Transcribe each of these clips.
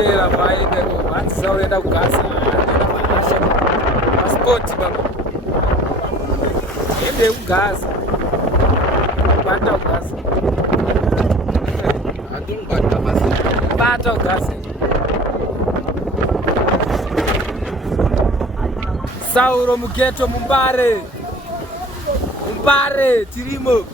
Tera vaende kuhanzisa unaenda kugaza pasipoti baba, ende kugaza bata kugaza bata kugaza Sauro Mugeto Mumbare tirimo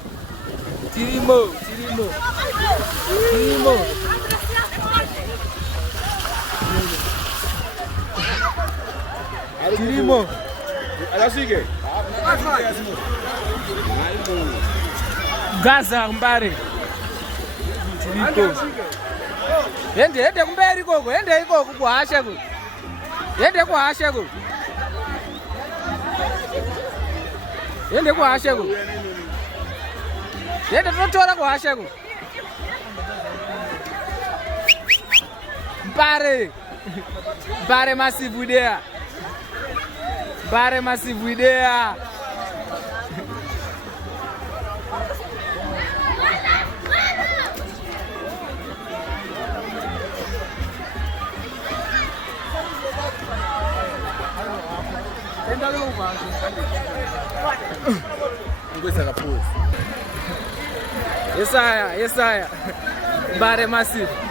Gaza Mbare ende kumberi koko ende ikoko kuhasha ko ende kuhasha ko ende kuhasha ko ende totora kuhasha ko Mbare massive idea Yesaya Mbare massive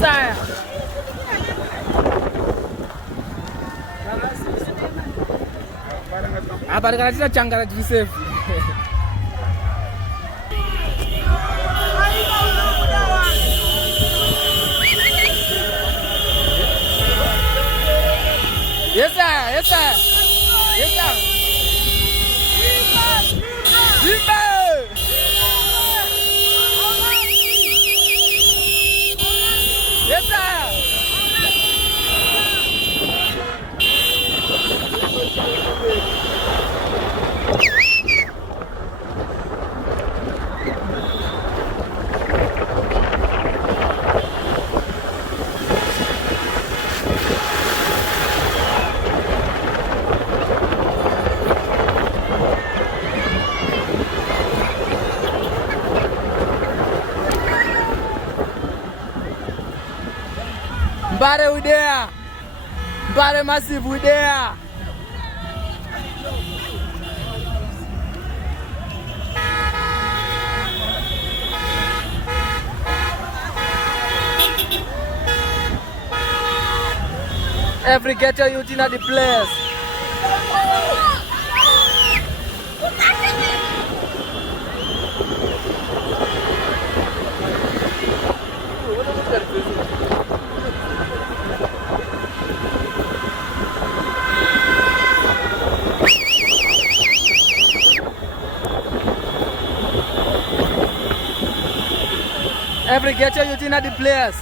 sir. Apa kana tina changara tiri safe. Yes sir, yes sir. Yes sir. Zimba! Yes sir. Mbare we there. Mbare massive we there. Every ghetto youth in the place. Every ghetto youth in the place.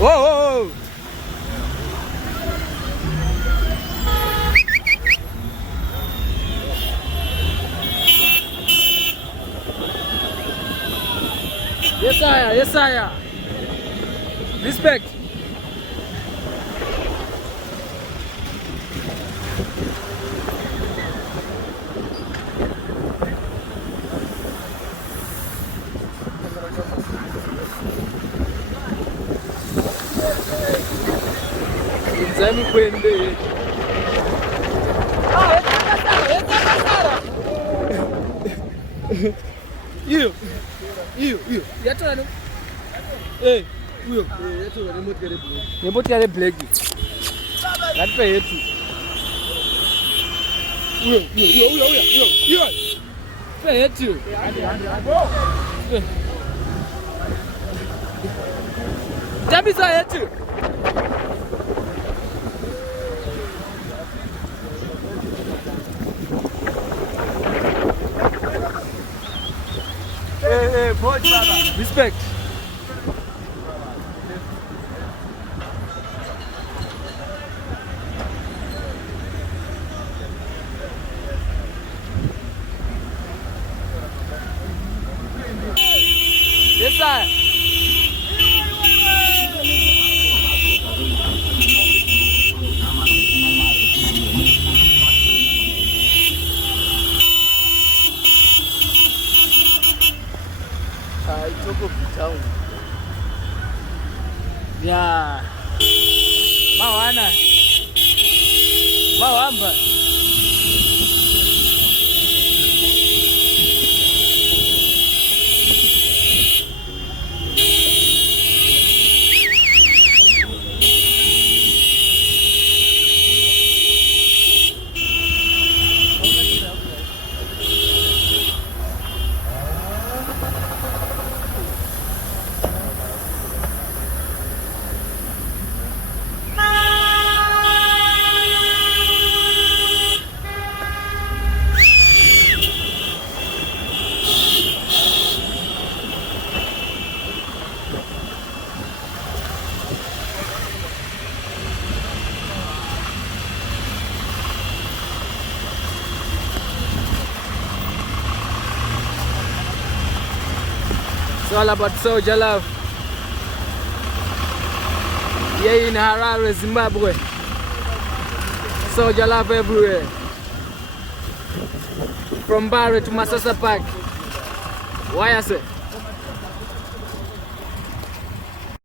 Whoa, whoa, whoa. Yes, sire. Yes, sire. Respect. Zami kwende. Ah, Sara. Iyo. Yatola no. Uyo. Yatola remote kare black. Remote kare black. Ngatipe yetu. Uyo. Pe yetu. Tabisa yetu. Respect. Yes, sir. Yeah. Mawana. Mawamba. It's all about soldier love. Here in Harare, Zimbabwe. Soldier love everywhere. From Barre to Masasa Park. Why I say?